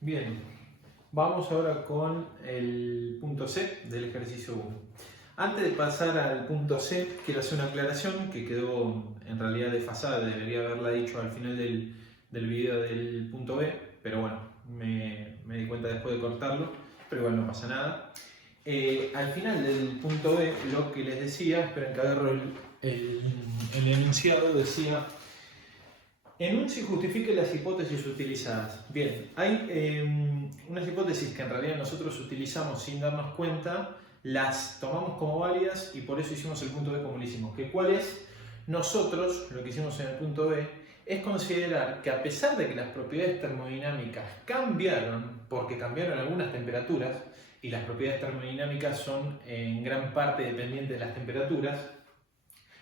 Bien, vamos ahora con el punto C del ejercicio 1. Antes de pasar al punto C, quiero hacer una aclaración que quedó en realidad desfasada, debería haberla dicho al final del video del punto B, pero bueno, me di cuenta después de cortarlo, pero igual no pasa nada. Al final del punto B, lo que les decía, esperen que agarro el enunciado, decía: enuncie y justifique las hipótesis utilizadas. Bien, hay unas hipótesis que en realidad nosotros utilizamos sin darnos cuenta, las tomamos como válidas y por eso hicimos el punto B como lo hicimos. ¿Cuál es? Nosotros, lo que hicimos en el punto B, es considerar que a pesar de que las propiedades termodinámicas cambiaron, porque cambiaron algunas temperaturas, y las propiedades termodinámicas son en gran parte dependientes de las temperaturas,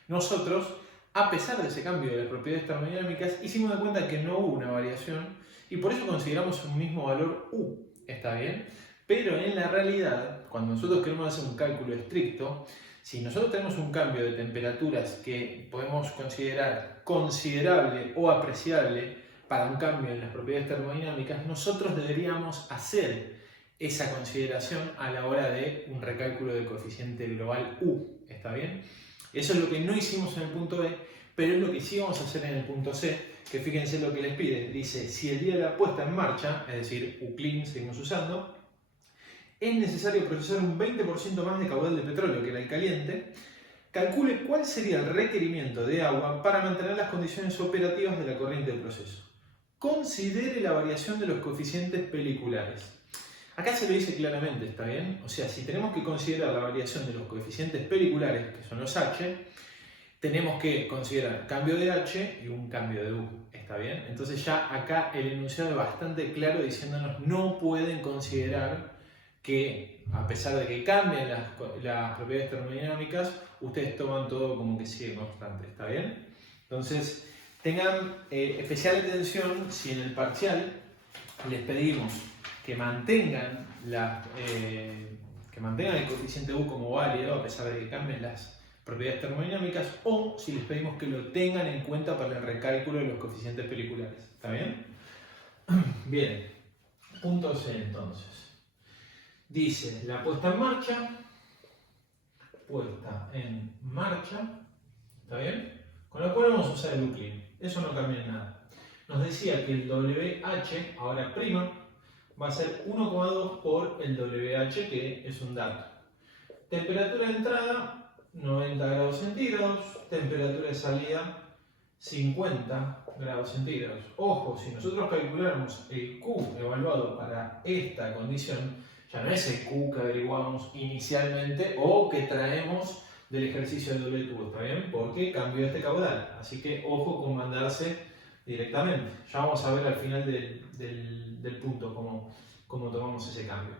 nosotros, a pesar de ese cambio de las propiedades termodinámicas, hicimos de cuenta que no hubo una variación y por eso consideramos un mismo valor U, ¿está bien? Pero en la realidad, cuando nosotros queremos hacer un cálculo estricto, si nosotros tenemos un cambio de temperaturas que podemos considerar considerable o apreciable para un cambio en las propiedades termodinámicas, nosotros deberíamos hacer esa consideración a la hora de un recálculo del coeficiente global U, ¿está bien? Eso es lo que no hicimos en el punto B, pero es lo que sí vamos a hacer en el punto C, que fíjense lo que les pide. Dice: si el día de la puesta en marcha, es decir, UCLIN seguimos usando, es necesario procesar un 20% más de caudal de petróleo que era el caliente, calcule cuál sería el requerimiento de agua para mantener las condiciones operativas de la corriente del proceso. Considere la variación de los coeficientes peliculares. Acá se lo dice claramente, ¿está bien? O sea, si tenemos que considerar la variación de los coeficientes peliculares, que son los H, tenemos que considerar cambio de H y un cambio de U, ¿está bien? Entonces ya acá el enunciado es bastante claro diciéndonos: no pueden considerar que, a pesar de que cambien las propiedades termodinámicas, ustedes toman todo como que sigue constante, ¿está bien? Entonces, tengan especial atención si en el parcial les pedimos que mantengan el coeficiente U como válido a pesar de que cambien las propiedades termodinámicas, o si les pedimos que lo tengan en cuenta para el recálculo de los coeficientes peliculares. ¿Está bien? Bien, punto C entonces. Dice: la puesta en marcha, ¿está bien? Con lo cual vamos a usar el Euclid, eso no cambia en nada. Nos decía que el WH, ahora prima, va a ser 1,2 por el WH, que es un dato. Temperatura de entrada, 90 grados centígrados. Temperatura de salida, 50 grados centígrados. Ojo, si nosotros calculáramos el Q evaluado para esta condición, ya no es el Q que averiguamos inicialmente o que traemos del ejercicio del doble tubo, ¿está bien? Porque cambió este caudal. Así que ojo con mandarse directamente. Ya vamos a ver al final del punto cómo tomamos ese cambio.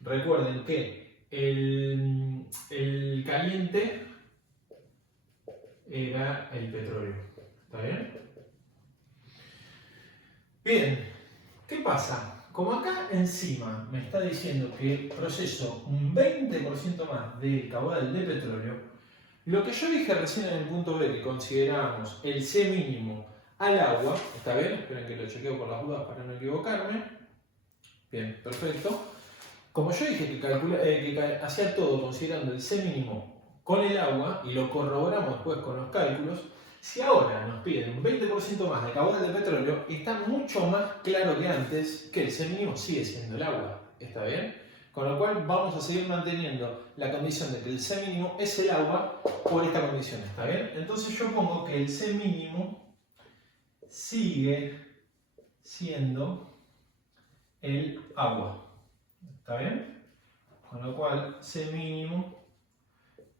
Recuerden que el caliente era el petróleo. ¿Está bien? Bien, ¿qué pasa? Como acá encima me está diciendo que proceso un 20% más del caudal de petróleo, lo que yo dije recién en el punto B, que considerábamos el C mínimo al agua, ¿está bien? Esperen que lo chequeo por las dudas para no equivocarme. Bien, perfecto. Como yo dije que hacía todo considerando el C mínimo con el agua, y lo corroboramos después con los cálculos, si ahora nos piden un 20% más de caudal de petróleo, está mucho más claro que antes que el C mínimo sigue siendo el agua. ¿Está bien? Con lo cual vamos a seguir manteniendo la condición de que el C mínimo es el agua por esta condición. ¿Está bien? Entonces yo pongo que el C mínimo sigue siendo el agua. ¿Está bien? Con lo cual C mínimo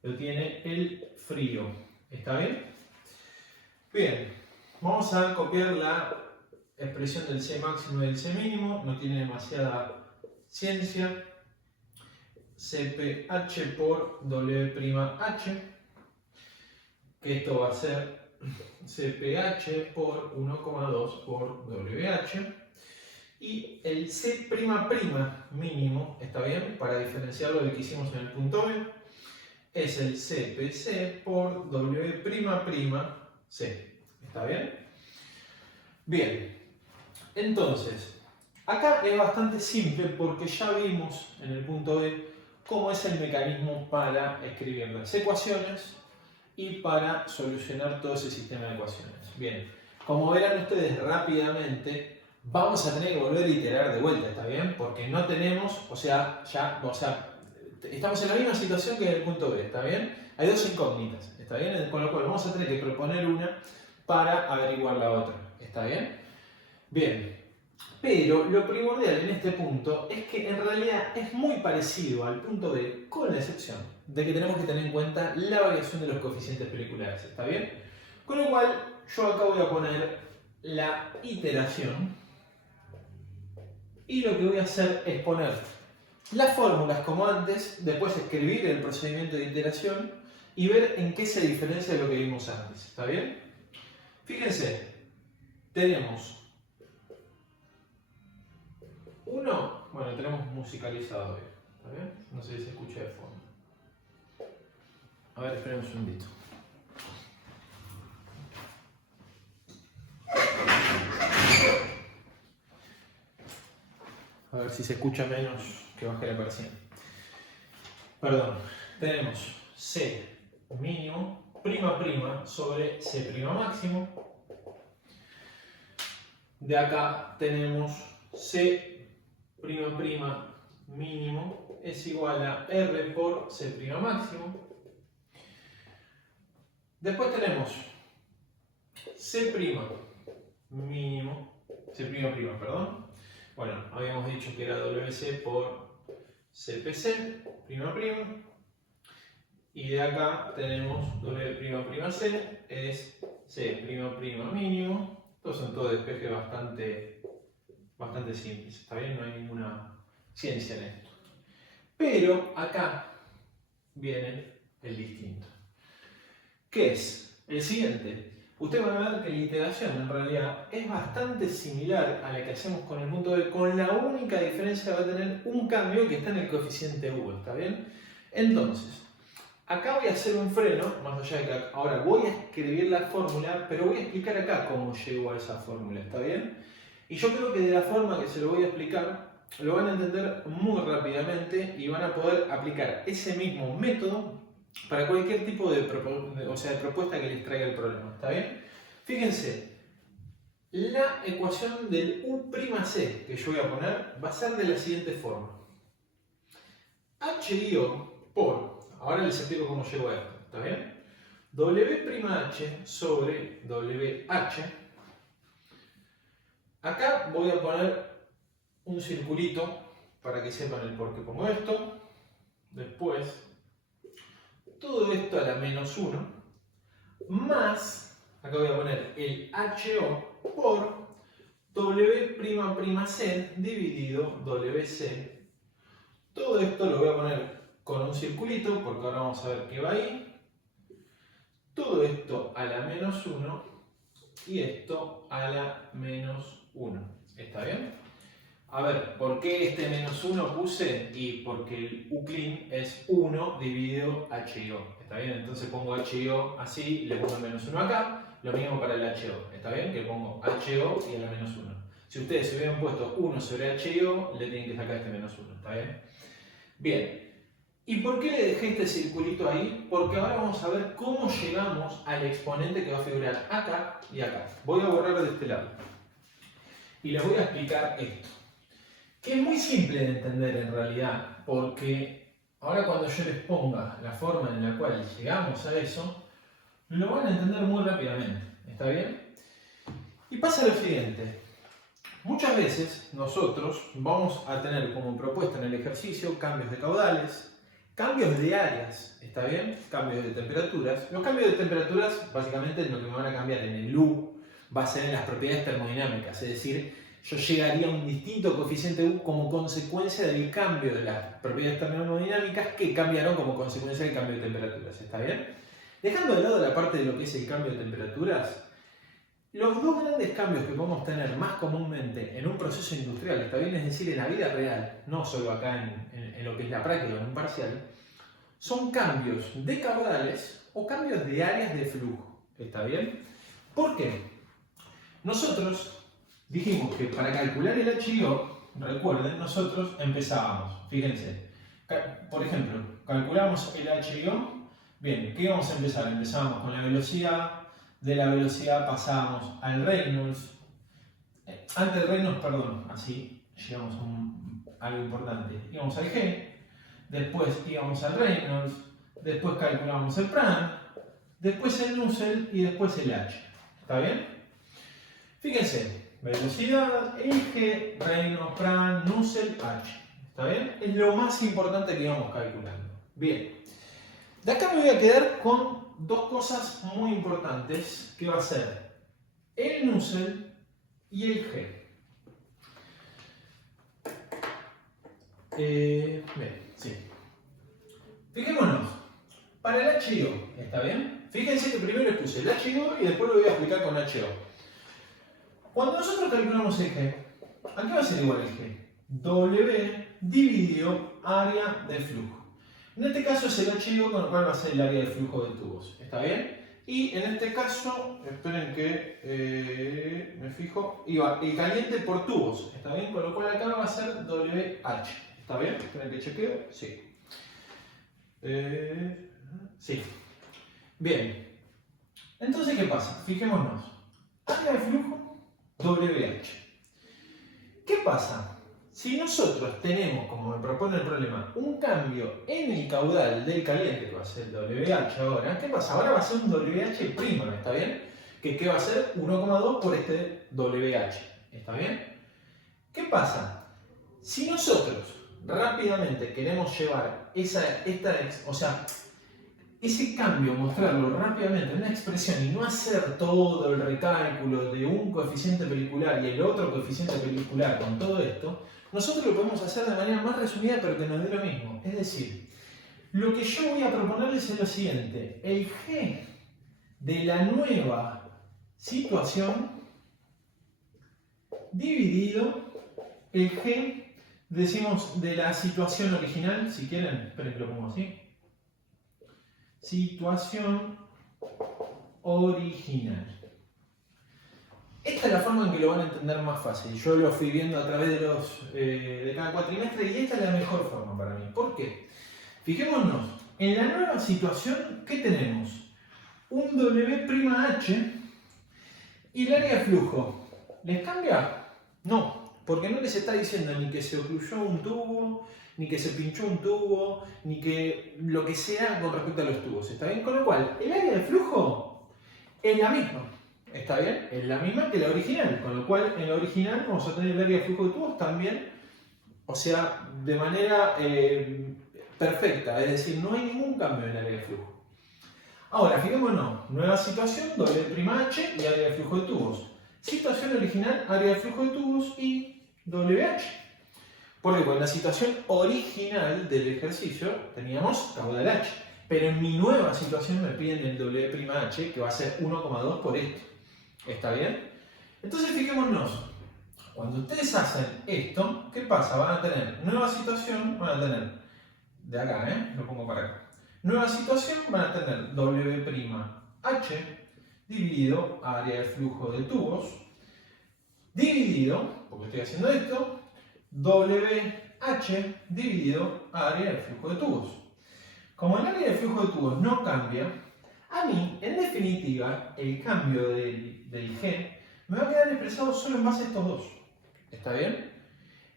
lo tiene el frío. ¿Está bien? Bien, vamos a copiar la expresión del C máximo y del C mínimo, no tiene demasiada ciencia. CPH por W'H, que esto va a ser CPH por 1,2 por WH. Y el C' mínimo, ¿está bien? Para diferenciarlo del que hicimos en el punto B, es el CPC por W''C. ¿Está bien? Bien, entonces, Acá es bastante simple porque ya vimos en el punto B cómo es el mecanismo para escribir las ecuaciones y para solucionar todo ese sistema de ecuaciones. Bien, como verán ustedes rápidamente, vamos a tener que volver a iterar de vuelta, ¿está bien? Porque no tenemos, estamos en la misma situación que en el punto B, ¿está bien? Hay dos incógnitas, ¿está bien? Con lo cual vamos a tener que proponer una para averiguar la otra, ¿está bien? Bien, pero lo primordial en este punto es que en realidad es muy parecido al punto B, con la excepción de que tenemos que tener en cuenta la variación de los coeficientes periculares, ¿está bien? Con lo cual, yo acá voy a poner la iteración y lo que voy a hacer es poner las fórmulas como antes, después escribir el procedimiento de iteración y ver en qué se diferencia de lo que vimos antes, ¿está bien? Fíjense, tenemos tenemos musicalizado hoy, ¿está bien? No sé si se escucha de fondo. A ver, esperemos un segundito. A ver si se escucha menos, que baje la persiana. Perdón, tenemos C mínimo, prima prima sobre C prima máximo. De acá tenemos C prima prima mínimo es igual a R por C prima máximo. Después tenemos C prima mínimo, C prima prima, perdón. Bueno, habíamos dicho que era WC por CPC, prima prima. Y de acá tenemos W prima prima C, es C prima prima mínimo. Estos son todos despejes bastante simples, ¿está bien? No hay ninguna ciencia en esto. Pero acá viene el distinto. ¿Qué es? El siguiente. Ustedes van a ver que la iteración en realidad es bastante similar a la que hacemos con el punto B, con la única diferencia que va a tener un cambio que está en el coeficiente U, ¿está bien? Entonces, acá voy a hacer un freno, más allá de que ahora voy a escribir la fórmula, pero voy a explicar acá cómo llegó a esa fórmula, ¿está bien? Y yo creo que de la forma que se lo voy a explicar, lo van a entender muy rápidamente y van a poder aplicar ese mismo método para cualquier tipo de propuesta que les traiga el problema, ¿está bien? Fíjense, la ecuación del U'C que yo voy a poner va a ser de la siguiente forma. HIO por, ahora les explico cómo llegó a esto, ¿está bien? W'H sobre WH. Acá voy a poner un circulito para que sepan el por qué pongo esto. Después, todo esto a la menos 1, más, acá voy a poner el HO por W''C dividido WC. Todo esto lo voy a poner con un circulito, porque ahora vamos a ver qué va ahí. Todo esto a la menos 1 y esto a la menos 1. ¿Está bien? A ver, ¿por qué este menos 1 puse? Y porque el Euclid es 1 dividido HIO. ¿Está bien? Entonces pongo HIO así y le pongo el menos 1 acá. Lo mismo para el HO. ¿Está bien? Que pongo HO y a la menos 1. Si ustedes se hubieran puesto 1 sobre HIO, le tienen que sacar este menos 1. ¿Está bien? Bien. ¿Y por qué le dejé este circulito ahí? Porque ahora vamos a ver cómo llegamos al exponente que va a figurar acá y acá. Voy a borrar de este lado. Y les voy a explicar esto. Que es muy simple de entender en realidad, porque ahora cuando yo les ponga la forma en la cual llegamos a eso, lo van a entender muy rápidamente. ¿Está bien? Y pasa lo siguiente. Muchas veces nosotros vamos a tener como propuesta en el ejercicio cambios de caudales, cambios de áreas, ¿está bien? Cambios de temperaturas. Los cambios de temperaturas básicamente lo que me van a cambiar en el U va a ser en las propiedades termodinámicas, es decir, yo llegaría a un distinto coeficiente U como consecuencia del cambio de las propiedades termodinámicas que cambiaron como consecuencia del cambio de temperaturas, ¿está bien? Dejando de lado la parte de lo que es el cambio de temperaturas, los dos grandes cambios que podemos tener más comúnmente en un proceso industrial, ¿está bien? Es decir, en la vida real, no solo acá en lo que es la práctica, en un parcial, son cambios de caudales o cambios de áreas de flujo, ¿está bien? ¿Por qué? Nosotros Dijimos que para calcular el H y O, recuerden, nosotros empezábamos, fíjense, por ejemplo, calculamos el H y O, bien, ¿qué íbamos a empezar? Empezábamos con la velocidad, de la velocidad pasábamos al Reynolds, antes del Reynolds, perdón, así llegamos a algo importante, íbamos al G, después íbamos al Reynolds, después calculamos el Pran, después el Nusselt y después el H, ¿está bien? Fíjense. Velocidad, eje, Reynolds, Pran, Nusselt, H. ¿Está bien? Es lo más importante que vamos calculando. Bien. De acá me voy a quedar con dos cosas muy importantes que va a ser el Nusselt y el G. Bien, sí. Fijémonos. Para el H y O, ¿está bien? Fíjense que primero les puse el H y O y después lo voy a explicar con HO. Cuando nosotros calculamos el G, ¿a qué va a ser igual el G? W dividido área de flujo. En este caso es el HO, con lo cual va a ser el área de flujo de tubos. ¿Está bien? Y en este caso, esperen que me fijo, iba el caliente por tubos. ¿Está bien? Con lo cual acá va a ser WH. ¿Está bien? Esperen que chequeo. Sí. Sí. Bien. Entonces, ¿qué pasa? Fijémonos. Área de flujo WH. ¿Qué pasa? Si nosotros tenemos, como me propone el problema, un cambio en el caudal del caliente, que va a ser WH ahora, ¿qué pasa? Ahora va a ser un WH', ¿está bien? ¿Qué va a ser 1,2 por este WH, ¿está bien? ¿Qué pasa? Si nosotros rápidamente queremos llevar ese cambio, mostrarlo rápidamente en una expresión y no hacer todo el recálculo de un coeficiente pelicular y el otro coeficiente pelicular con todo esto, nosotros lo podemos hacer de manera más resumida pero que nos dé lo mismo. Es decir, lo que yo voy a proponerles es lo siguiente: el G de la nueva situación dividido el G, decimos, de la situación original, si quieren, esperen que lo pongo así. Situación original. Esta es la forma en que lo van a entender más fácil. Yo lo fui viendo a través de cada cuatrimestre y esta es la mejor forma para mí. ¿Por qué? Fijémonos, en la nueva situación, ¿qué tenemos? Un W'(H) y el área de flujo. ¿Les cambia? No, porque no les está diciendo ni que se ocluyó un tubo, ni que se pinchó un tubo, ni que lo que sea con respecto a los tubos. ¿Está bien? Con lo cual, el área de flujo es la misma. ¿Está bien? Es la misma que la original. Con lo cual, en la original vamos a tener el área de flujo de tubos también, o sea, de manera perfecta. Es decir, no hay ningún cambio en el área de flujo. Ahora, fijémonos. Nueva situación, W'(H) y área de flujo de tubos. Situación original, área de flujo de tubos y WH. Porque en la situación original del ejercicio teníamos caudal H, pero en mi nueva situación me piden el W'(H), que va a ser 1,2 por esto. ¿Está bien? Entonces fijémonos, cuando ustedes hacen esto, ¿qué pasa? Van a tener nueva situación, van a tener, de acá, lo pongo para acá. Nueva situación, van a tener W'(H) dividido área de flujo de tubos, dividido, porque estoy haciendo esto, WH dividido área de flujo de tubos. Como el área de flujo de tubos no cambia, a mí, en definitiva, el cambio del G me va a quedar expresado solo en base a estos dos. ¿Está bien?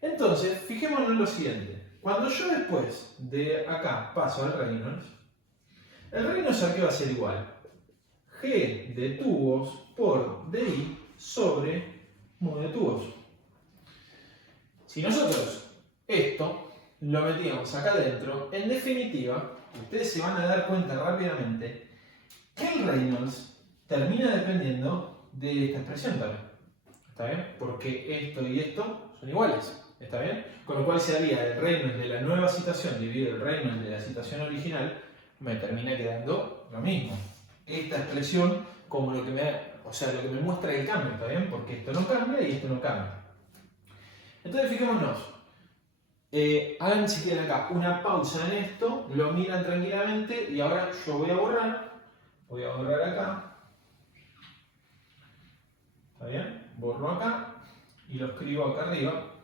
Entonces, fijémonos en lo siguiente. Cuando yo después de acá paso al Reynolds, el Reynolds aquí va a ser igual. G de tubos por DI sobre mu de tubos. Si nosotros esto lo metíamos acá adentro, en definitiva, ustedes se van a dar cuenta rápidamente que el Reynolds termina dependiendo de esta expresión también. ¿Está bien? Porque esto y esto son iguales. ¿Está bien? Con lo cual se haría el Reynolds de la nueva situación dividido el Reynolds de la situación original, me termina quedando lo mismo. Esta expresión como lo que me muestra el cambio, ¿está bien? Porque esto no cambia y esto no cambia. Entonces fijémonos, hagan si quieren acá una pausa en esto, lo miran tranquilamente y ahora yo voy a borrar acá, ¿está bien? Borro acá y lo escribo acá arriba.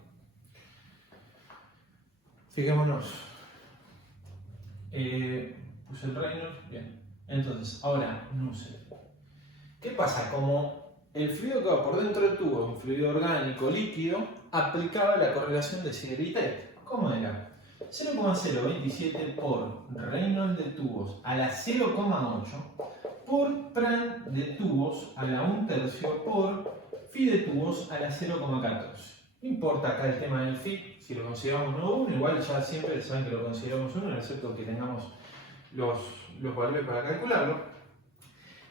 Fijémonos. Puse el Reynolds, bien. Entonces, ahora Nusselt. ¿Qué pasa? Como el fluido que va por dentro del tubo es un fluido orgánico líquido, aplicaba la correlación de Seeger y Tate. ¿Cómo era? 0,027 por Reynolds de tubos a la 0,8 por Prandtl de tubos a la 1/3 por Phi de tubos a la 0,14. No importa acá el tema del Phi, si lo consideramos no 1, igual ya siempre saben que lo consideramos 1, excepto que tengamos los valores para calcularlo.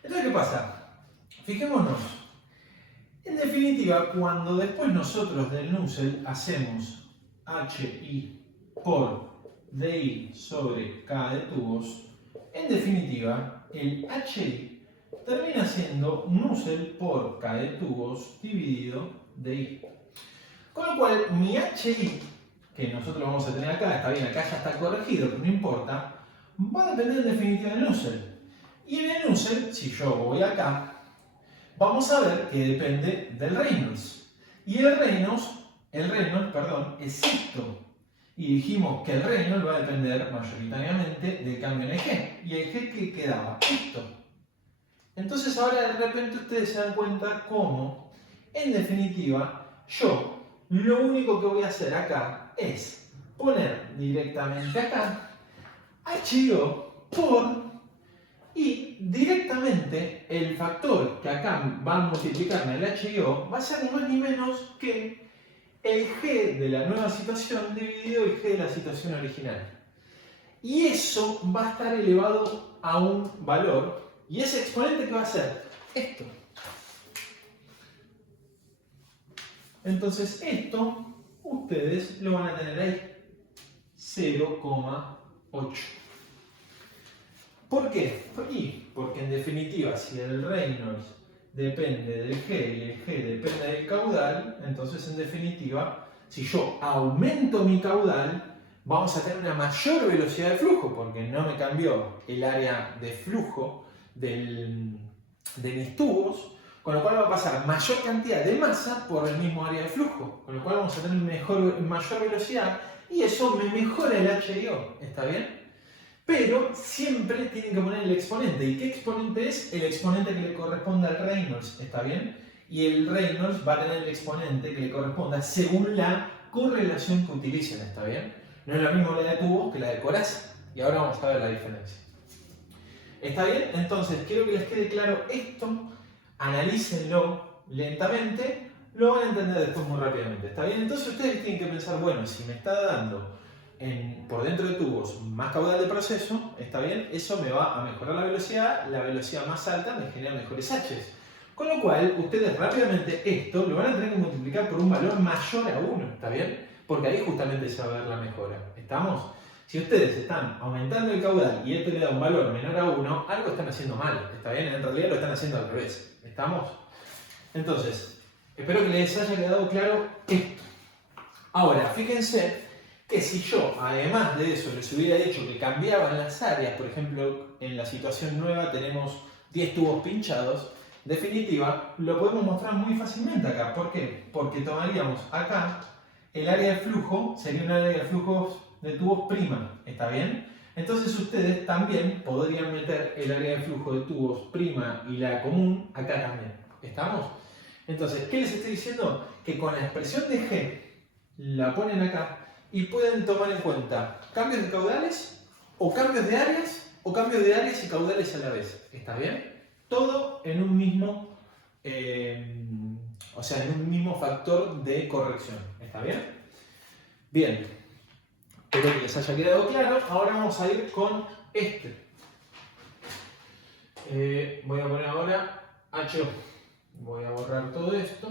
Entonces, ¿qué pasa? Fijémonos. En definitiva, cuando después nosotros del Nusselt hacemos HI por DI sobre K de tubos, en definitiva, el HI termina siendo Nusselt por K de tubos dividido DI. Con lo cual, mi HI, que nosotros vamos a tener acá, está bien, acá ya está corregido, pero no importa, va a depender en definitiva del Nusselt. Y en el Nusselt, si yo voy acá, vamos a ver que depende del Reynolds. Y el Reynolds, es esto. Y dijimos que el Reynolds va a depender mayoritariamente del cambio en el G. Y el G que quedaba, esto. Entonces ahora de repente ustedes se dan cuenta cómo, en definitiva, yo lo único que voy a hacer acá es poner directamente acá HIO por, y directamente el factor que acá va a multiplicarme el HIO va a ser ni más ni menos que el G de la nueva situación dividido el G de la situación original. Y eso va a estar elevado a un valor, y ese exponente que va a ser esto. Entonces esto ustedes lo van a tener ahí, 0,8. ¿Por qué? Porque en definitiva, si el Reynolds depende del G y el G depende del caudal, entonces en definitiva, si yo aumento mi caudal, vamos a tener una mayor velocidad de flujo, porque no me cambió el área de flujo de mis tubos, con lo cual va a pasar mayor cantidad de masa por el mismo área de flujo, con lo cual vamos a tener mayor velocidad y eso me mejora el HIO, ¿está bien? Pero siempre tienen que poner el exponente. ¿Y qué exponente es? El exponente que le corresponde al Reynolds, ¿está bien? Y el Reynolds va a tener el exponente que le corresponda según la correlación que utilicen, ¿está bien? No es lo mismo la de tubos que la de coraza. Y ahora vamos a ver la diferencia. ¿Está bien? Entonces, quiero que les quede claro esto. Analícenlo lentamente. Lo van a entender después muy rápidamente, ¿está bien? Entonces ustedes tienen que pensar, bueno, si me está dando por dentro de tubos más caudal de proceso, ¿está bien? Eso me va a mejorar la velocidad más alta me genera mejores H's. Con lo cual, ustedes rápidamente esto lo van a tener que multiplicar por un valor mayor a 1, ¿está bien? Porque ahí justamente se va a ver la mejora. ¿Estamos? Si ustedes están aumentando el caudal y esto le da un valor menor a 1, algo están haciendo mal, ¿está bien? En realidad lo están haciendo al revés. ¿Estamos? Entonces, espero que les haya quedado claro esto. Ahora, fíjense que si yo, además de eso, les hubiera dicho que cambiaban las áreas, por ejemplo, en la situación nueva tenemos 10 tubos pinchados, en definitiva, lo podemos mostrar muy fácilmente acá. ¿Por qué? Porque tomaríamos acá el área de flujo, sería un área de flujo de tubos prima, ¿está bien? Entonces ustedes también podrían meter el área de flujo de tubos prima y la común acá también. ¿Estamos? Entonces, ¿qué les estoy diciendo? Que con la expresión de G la ponen acá y pueden tomar en cuenta cambios de caudales o cambios de áreas o cambios de áreas y caudales a la vez. ¿Está bien? Todo en un mismo, en un mismo factor de corrección. ¿Está bien? Bien. Espero que les haya quedado claro. Ahora vamos a ir con este. Voy a poner ahora HO. Voy a borrar todo esto.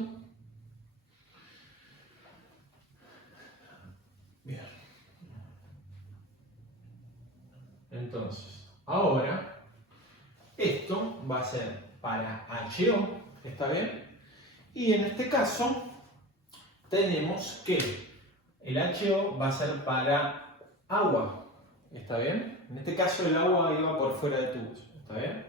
Bien. Entonces, ahora, esto va a ser para HO, ¿está bien? Y en este caso, tenemos que el HO va a ser para agua, ¿está bien? En este caso el agua iba por fuera de tubos, ¿está bien?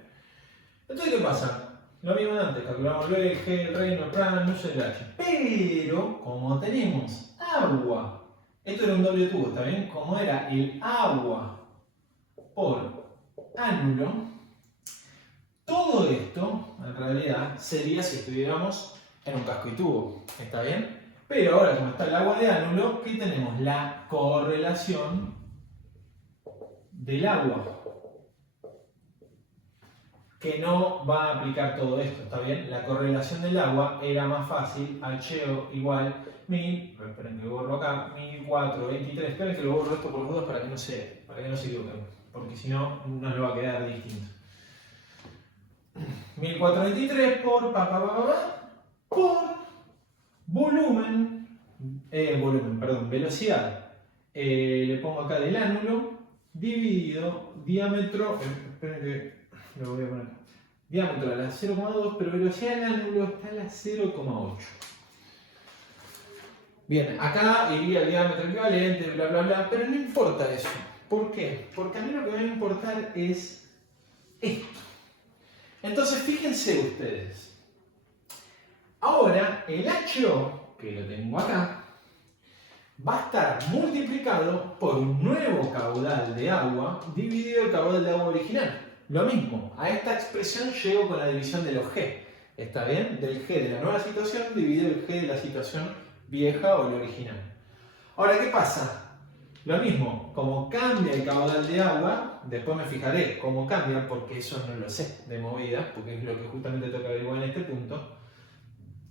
Entonces, ¿qué pasa? Lo mismo de antes, calculamos el B, G, el reino, el prana, el H. Pero, como tenemos agua, esto era un doble tubo, ¿está bien? Como era el agua por ánulo, todo esto, en realidad, sería si estuviéramos en un casco y tubo, ¿está bien? Pero ahora, como está el agua de ánulo, ¿qué tenemos? La correlación del agua, que no va a aplicar todo esto, ¿está bien? La correlación del agua era más fácil, HO igual 1000, esperen que lo borro acá, 1423, esperen que lo borro esto por los dos para que no se equivoquen, porque si no, nos lo va a quedar distinto. 1423 por volumen, velocidad, le pongo acá del ánulo, dividido diámetro, esperen que lo voy a poner, diámetro a la 0,2, pero velocidad del ángulo está a la 0,8. Bien, acá iría el diámetro equivalente, bla bla bla, pero no importa eso. ¿Por qué? Porque a mí lo que me va a importar es esto. Entonces fíjense ustedes, ahora el HO, que lo tengo acá, va a estar multiplicado por un nuevo caudal de agua dividido el caudal de agua original. Lo mismo, a esta expresión llego con la división de los G. ¿Está bien? Del G de la nueva situación dividido el G de la situación vieja o la original. Ahora, ¿qué pasa? Lo mismo, como cambia el caudal de agua, después me fijaré cómo cambia, porque eso no lo sé de movida, porque es lo que justamente toca averiguar en este punto.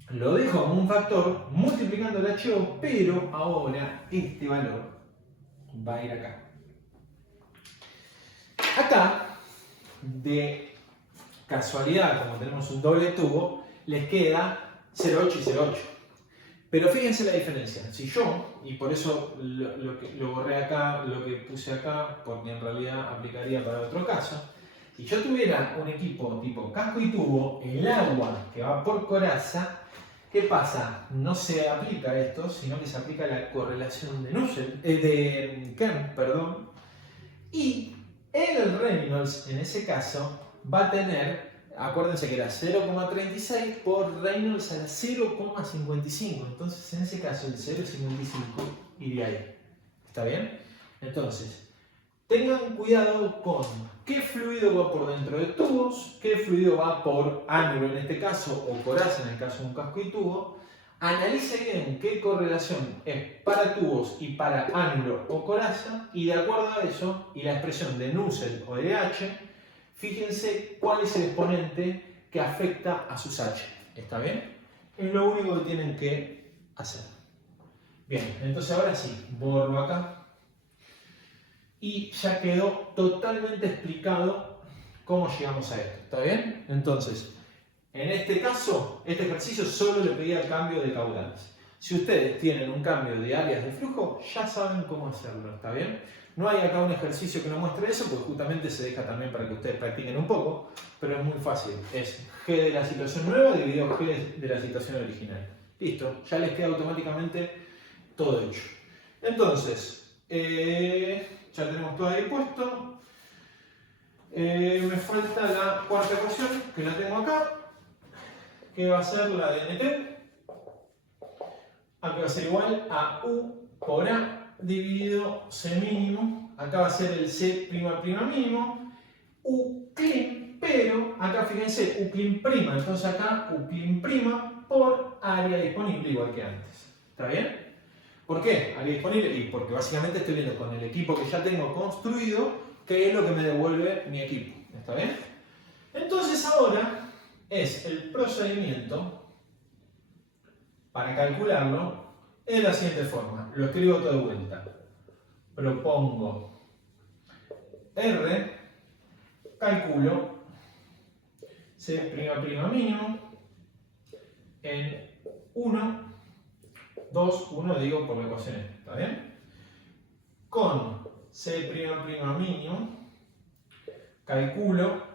Lo dejo como un factor multiplicando el HO, pero ahora este valor va a ir acá. Acá, de casualidad, como tenemos un doble tubo, les queda 0,8 y 0,8. Pero fíjense la diferencia. Si yo, y por eso lo borré acá, lo que puse acá, porque en realidad aplicaría para otro caso, si yo tuviera un equipo tipo casco y tubo, el agua que va por coraza, ¿qué pasa? No se aplica esto, sino que se aplica la correlación de Kern, perdón, y el Reynolds, en ese caso, va a tener, acuérdense que era 0,36 por Reynolds a la 0,55. Entonces, en ese caso, el 0,55 iría ahí. ¿Está bien? Entonces, tengan cuidado con qué fluido va por dentro de tubos, qué fluido va por ánulo en este caso, o coraza en el caso de un casco y tubo. Analice bien qué correlación es para tubos y para ánulo o coraza, y de acuerdo a eso, y la expresión de Nusselt o de H, fíjense cuál es el exponente que afecta a sus H. ¿Está bien? Es lo único que tienen que hacer. Bien, entonces ahora sí, borro acá. Y ya quedó totalmente explicado cómo llegamos a esto. ¿Está bien? Entonces, en este caso, este ejercicio solo le pedía cambio de caudales. Si ustedes tienen un cambio de áreas de flujo, ya saben cómo hacerlo. ¿Está bien? No hay acá un ejercicio que nos muestre eso, porque justamente se deja también para que ustedes practiquen un poco, pero es muy fácil. Es G de la situación nueva dividido G de la situación original. Listo, ya les queda automáticamente todo hecho. Entonces, ya tenemos todo ahí puesto. Me falta la cuarta ecuación, que la tengo acá, que va a ser la de NT. Acá va a ser igual a U por A dividido C mínimo. Acá va a ser el C' mínimo. U clean, pero acá fíjense, U clean prima. Entonces acá U clean prima por área disponible igual que antes. ¿Está bien? ¿Por qué? Área disponible. Y porque básicamente estoy viendo con el equipo que ya tengo construido qué es lo que me devuelve mi equipo. ¿Está bien? Entonces ahora es el procedimiento para calcularlo de la siguiente forma. Lo escribo todo de vuelta. Propongo R, calculo C' mínimo en 1, 2, 1 digo por la ecuación esta, ¿está bien? Con C' mínimo calculo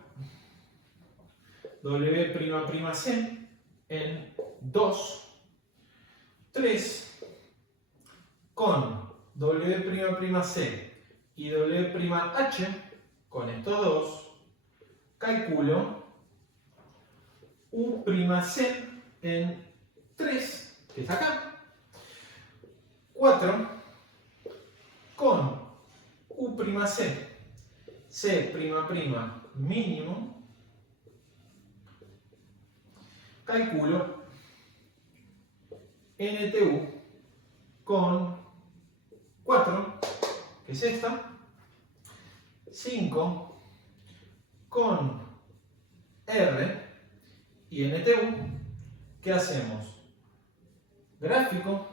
W'(C) en 2, 3, con W'(C) y W'(H), con estos dos, calculo U'C en 3, que está acá, 4 con U'C, C' mínimo, calculo NTU con 4, que es esta, 5 con R y NTU. ¿Qué hacemos? Gráfico,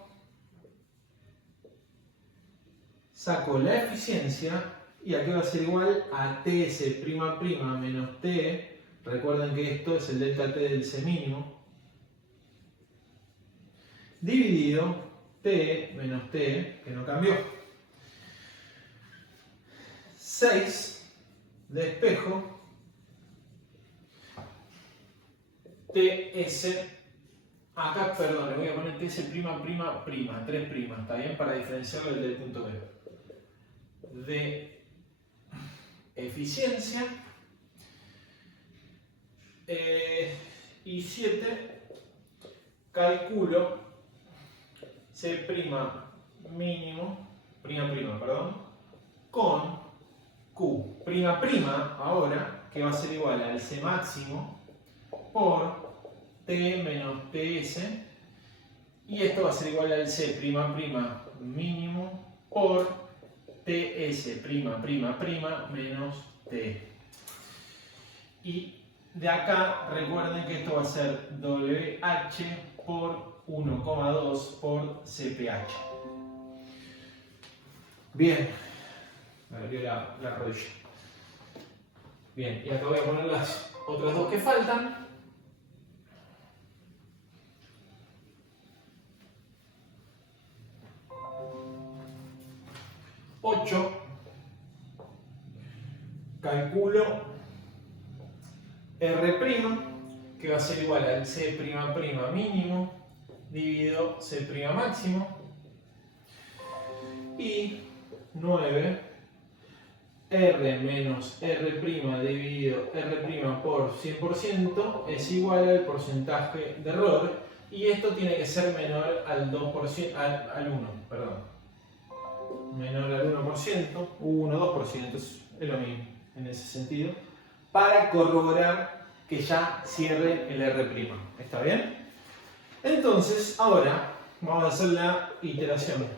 saco la eficiencia y aquí va a ser igual a TS' menos T. Recuerden que esto es el delta T del C mínimo, dividido T menos T, que no cambió. 6 de espejo TS, acá, perdón, le voy a poner TS', 3', ¿está bien? Para diferenciarlo del punto B. De eficiencia. Y 7, calculo C' mínimo, perdón, con Q', ahora, que va a ser igual al C máximo por T menos TS, y esto va a ser igual al C' mínimo por TS' menos T. Y de acá recuerden que esto va a ser WH por 1,2 por CPH. Bien, me dolió la rodilla. Bien, y acá voy a poner las otras dos que faltan. Calculo R', que va a ser igual al C' mínimo dividido C' máximo, y 9, R menos R' dividido R' por 100% es igual al porcentaje de error, y esto tiene que ser menor al 2%, al 1, perdón. Menor al 1%, 1, 2%, es lo mismo en ese sentido, para corroborar que ya cierre el R'. ¿Está bien? Entonces, ahora vamos a hacer la iteración.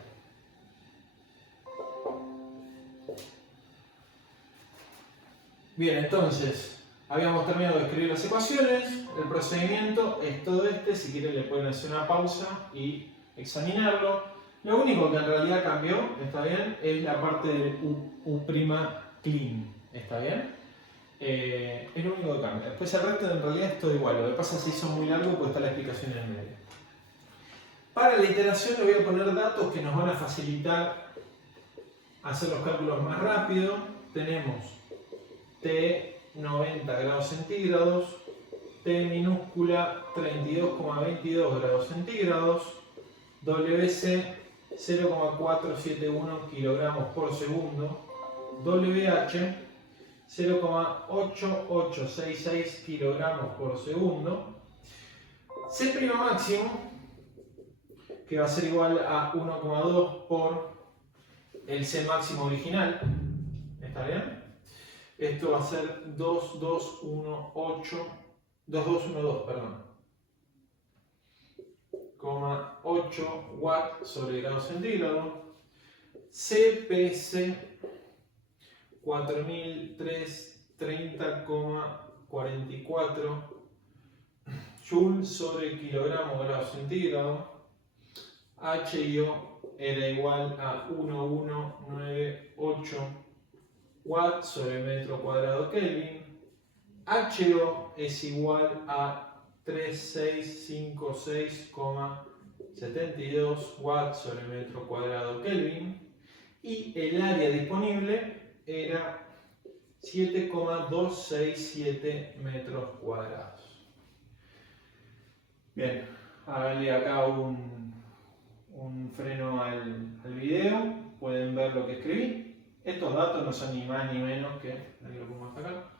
Bien, entonces, habíamos terminado de escribir las ecuaciones, el procedimiento es todo este, si quieren le pueden hacer una pausa y examinarlo. Lo único que en realidad cambió, ¿está bien?, es la parte del U' clean, ¿está bien? Es lo único que cambia. Después el resto en realidad es todo igual, lo que pasa es que se hizo muy largo porque está la explicación en el medio. Para la iteración le voy a poner datos que nos van a facilitar hacer los cálculos más rápido. Tenemos T 90 grados centígrados, T minúscula 32,22 grados centígrados, WC 0,471 kilogramos por segundo, WH 0,8866 kilogramos por segundo, C' máximo, que va a ser igual a 1,2 por el C máximo original, ¿está bien? Esto va a ser 2212, perdón, 8 watts sobre grado centígrado, CPC 4330,44 joules sobre kilogramo grado centígrado, HIO era igual a 1198 watts sobre metro cuadrado Kelvin, HO es igual a 3656,72 watts sobre metro cuadrado Kelvin, y el área disponible era 7,267 metros cuadrados. Bien, háganle acá un freno al video, pueden ver lo que escribí. Estos datos no son ni más ni menos que, aquí lo pongo hasta acá,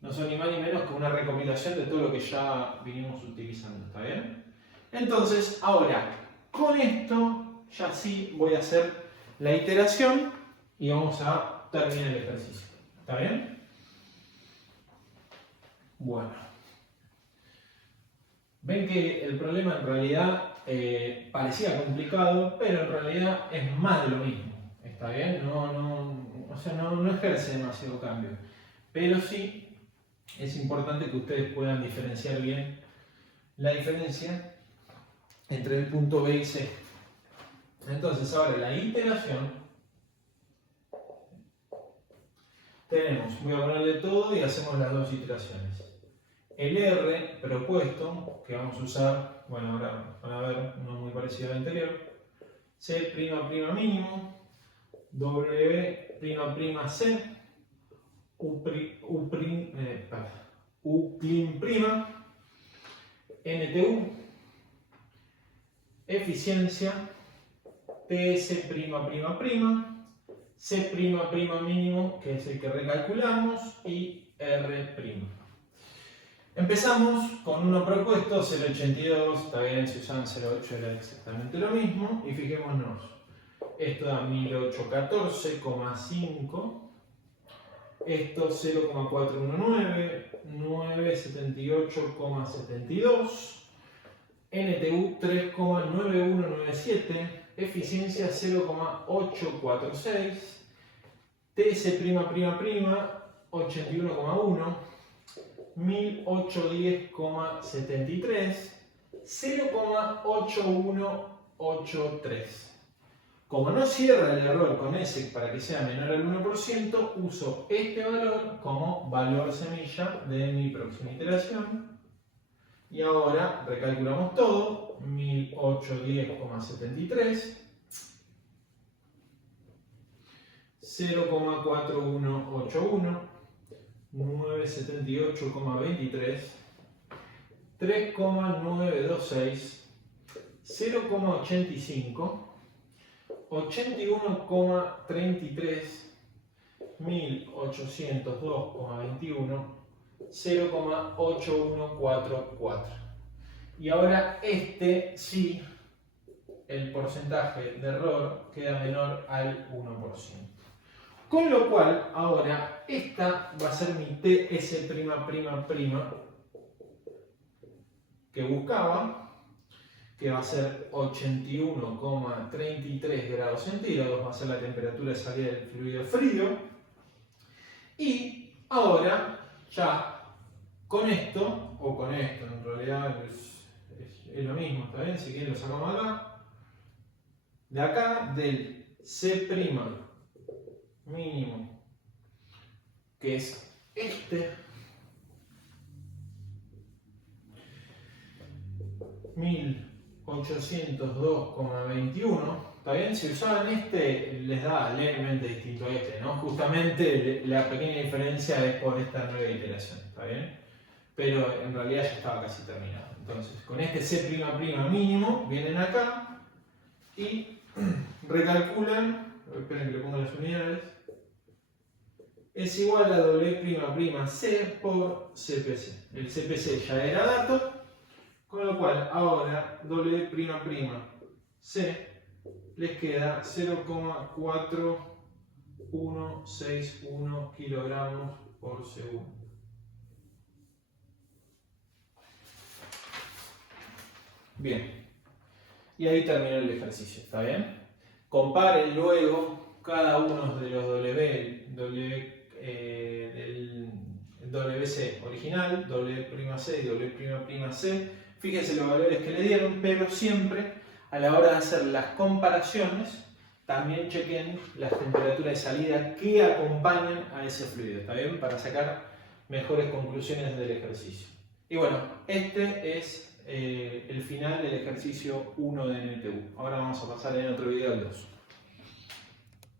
no son ni más ni menos que una recopilación de todo lo que ya vinimos utilizando, ¿está bien? Entonces, ahora, con esto, ya sí voy a hacer la iteración y vamos a terminar el ejercicio, ¿está bien? Bueno, ven que el problema en realidad parecía complicado, pero en realidad es más de lo mismo, ¿está bien? No ejerce demasiado cambio, pero sí es importante que ustedes puedan diferenciar bien la diferencia entre el punto B y C. Entonces, ahora la iteración, tenemos, voy a ponerle todo y hacemos las dos iteraciones. El R propuesto, que vamos a usar, bueno, ahora van a ver uno muy parecido al anterior, C' mínimo, W' C, U', NTU, eficiencia, TS', C' mínimo, que es el que recalculamos, y R'. Empezamos con uno propuesto, 0,82, está bien, si usaban 0,8 era exactamente lo mismo, y fijémonos, esto da 1814,5, esto 0,419, 978,72, NTU 3,9197, eficiencia 0,846, TS', 81,1, 1810,73, 0,8183. Como no cierra el error con S para que sea menor al 1%, uso este valor como valor semilla de mi próxima iteración. Y ahora recalculamos todo, 1810,73, 0,4181, 978,23, 3,926, 0,85, 81,33, 1802,21, 0,8144. Y ahora este sí, el porcentaje de error queda menor al 1%. Con lo cual, ahora esta va a ser mi TS'' que buscaba, que va a ser 81,33 grados centígrados, va a ser la temperatura de salida del fluido frío. Y ahora, ya con esto, o con esto, en realidad es lo mismo, ¿está bien? Si quieren lo sacamos acá. De acá, del C' mínimo, que es este, 1802,21, ¿está bien? Si usaban este, les da levemente distinto a este, ¿no? Justamente la pequeña diferencia es por esta nueva iteración, ¿está bien? Pero en realidad ya estaba casi terminado. Entonces, con este C' mínimo, vienen acá y recalculan, esperen que le ponga las unidades, es igual a W'' por CPC. El CPC ya era dato, con lo cual ahora W'' les queda 0,4161 kilogramos por segundo. Bien, y ahí terminó el ejercicio, ¿está bien? Comparen luego cada uno de los del WC original, W'' y W''. Fíjense los valores que le dieron, pero siempre a la hora de hacer las comparaciones, también chequen las temperaturas de salida que acompañan a ese fluido, ¿está bien? Para sacar mejores conclusiones del ejercicio. Y bueno, este es el final del ejercicio 1 de NTU. Ahora vamos a pasar en otro video al 2.